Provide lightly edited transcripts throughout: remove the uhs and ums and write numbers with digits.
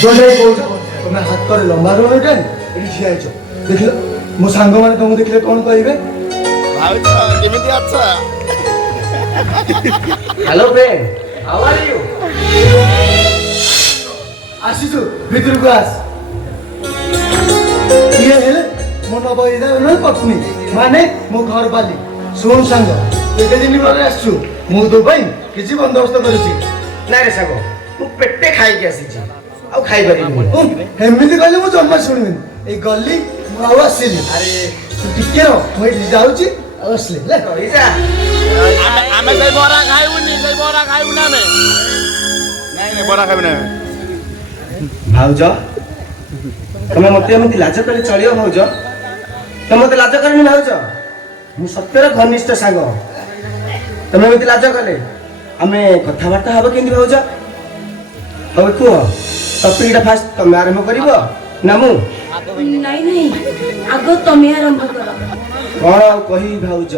जुगल तुम्हें हाथ पर लंबा रोड ये ठिया देख लो मो सांग मैंने तुमको देखले कौन कहे hello friend how are you आशीषु भीतर को आस ये हेले मो नबईदा न पत्नी माने मो घर वाली सोन सांग एते दिन पर आसछु मु तो भाई किछि बंदोबस्त करछि ना रे सागो मु पेटे खाई के आसी छी आ खाई परिबी हेमिति कहले मु जम्मा सुनिबिन ए गल्ली मु आउ आसिली अरे तू टिके रो मु जाउछि असले ले पैसा आमे से बरा खाइबुनी से बरा खाइबु ना में नहीं बरा खाइबु ना भाउज तमे मते एमिति लाज करे चलियो भाउज तमे मते लाज करनी भाउज मु सत्यर घनिष्ठ सांग तमे एमिति लाज कले आमे कथा बार्ता हबो केंदी भाउज हबे को टॉपिकटा फास्ट तमे आरंभ करिवो ना मु नहीं नहीं आगो तमे आरंभ करो कौन आउ कही भाउज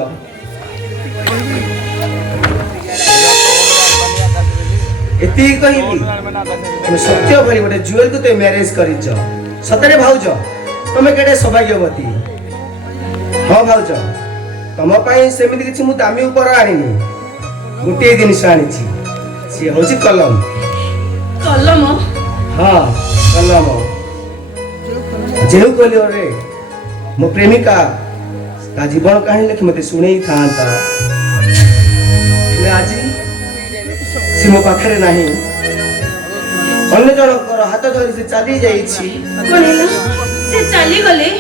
एति कहिबी तुम सत्य भरी गोटे जुएल को ते मैरिज करिछ सतरे भाउज तमे केडे सौभाग्यवती हां भाउज तम पई सेमिति किछि मु दामी ऊपर आनिनी गोटे जिनिस आनिछि से होछि कलम कलम हां कलम जेहु कहलियो रे मो प्रेमिका ता जीवन कहानी लिखि मते सुनै थांता आज से मो पाखरे नाही अन्य जनकर हाथ धरि से चली जाईछि कोनेला से चली गले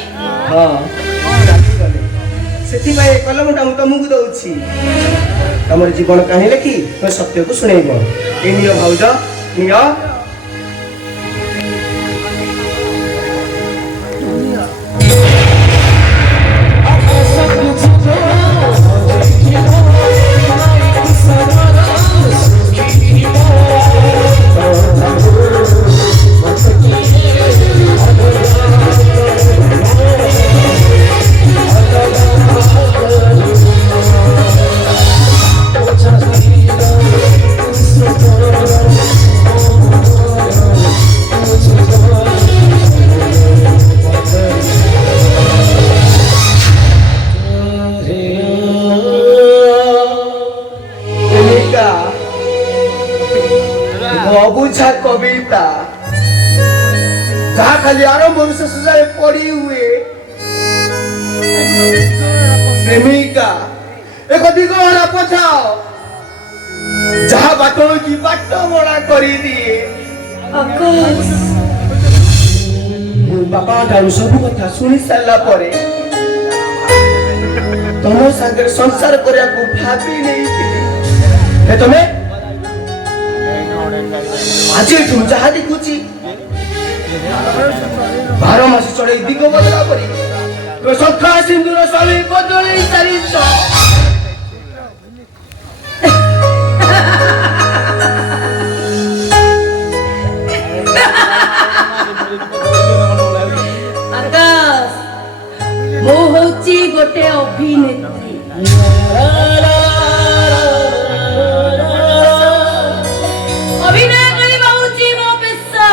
हां चली गले सेति भाई कलमटा मु तमु दउछि हमर जीवन कहानी लिखि तो सत्य को सुनैबो ए नियो भाउज नियो अबुझा कविता जहाँ खाली आरंभ से सजाए पड़ी हुए प्रेमिका एक दिगहरा पठाओ जहाँ बाटो की बाटो बड़ा करी दिए आकाश बापा ठारू सब कथा सुनी सारा परे तुम सागर संसार करिया को भाबी नहीं थी हे तमे आज तुम जहाँ देखुची 12 मास चढ़े दिग बदला परी तो सखा सिंदूर स्वामी बदली सारिछ आकाश मो होची गोटे अभिनेत्री अभिनय करिबा होची मो पेशा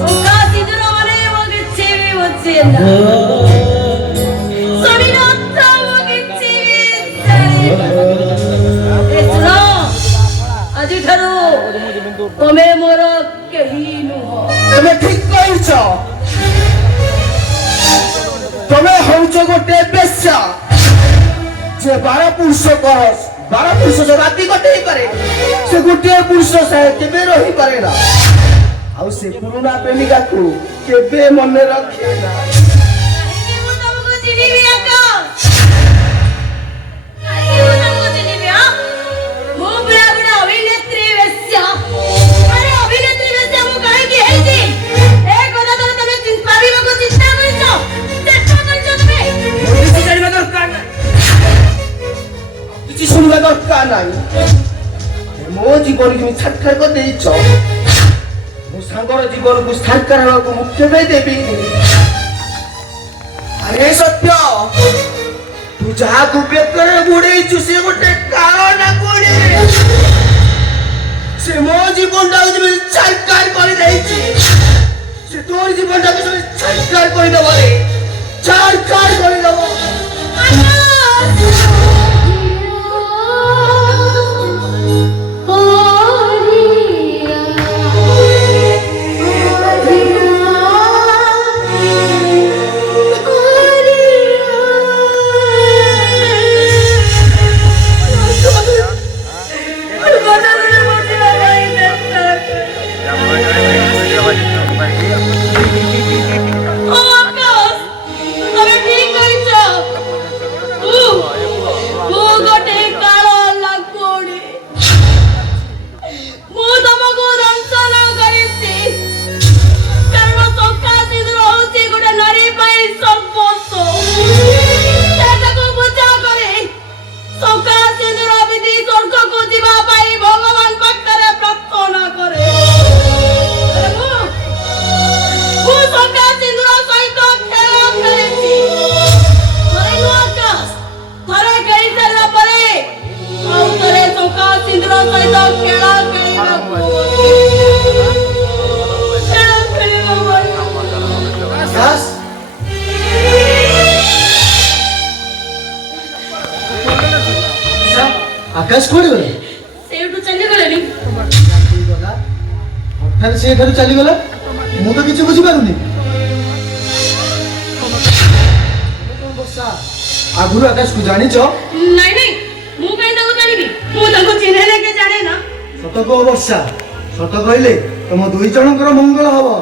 सुखा सिंदूर माने मो किछि भी होची ना स्वामी रत्न मो किछि भी ए सुनो आज ठारू तमे मोर केही नुह तमे ठीक कहिछ तमे हौच गोटे बेश्या जे 12 पुरुष कहस 12 पुरुष जो राति कटई पारे से गोटे पुरुष से केबे रही पारे ना आउ से पुरुना प्रेमिका को केबे मन रखे ना काहे मु तुमको चिन्हिबी आकाश काहे मु तुमको चिन्हिबी हां मु बड़ा बड़ा अभिनेत्री वेश्या अरे अभिनेत्री वेश्या मु काहे की हेची ए कदा तो तमे चिंता भी को चिंता करिছো चेष्टा करिছো तमे किसी जानिबा दरकार ना किसी सुनबा दरकार नाही मो जीवन की छटकर को देइছো मो सांगर जीवन को छटकर हवा को मुक्त दे देबी अरे सत्य तू जहाँ को बेकर बुड़े चुसे गोटे कारण कोड़े ସେ ମୋ ଜୀବନଟାକୁ ଯେମିତି ଛାରକାର କରିଦେଇଛି ସେ ତୋର ଜୀବନଟାକୁ ସେମିତି ଛାରକାର କରିଦେବ ରେ ଛାରକାର କରିଦେବ। आकाश कोड़ी गले सेठू चली गलेनी गला हठात से घर चली गला मु तो किछ बुझी पारुनी वर्षा आगुरु आकाश को जानी छ नहीं नहीं मु कहीं ताको जानिबी मु ताको चिन्हे लेके जाने ना सत को वर्षा सत कहले तुम दुई जनकर मंगल हबो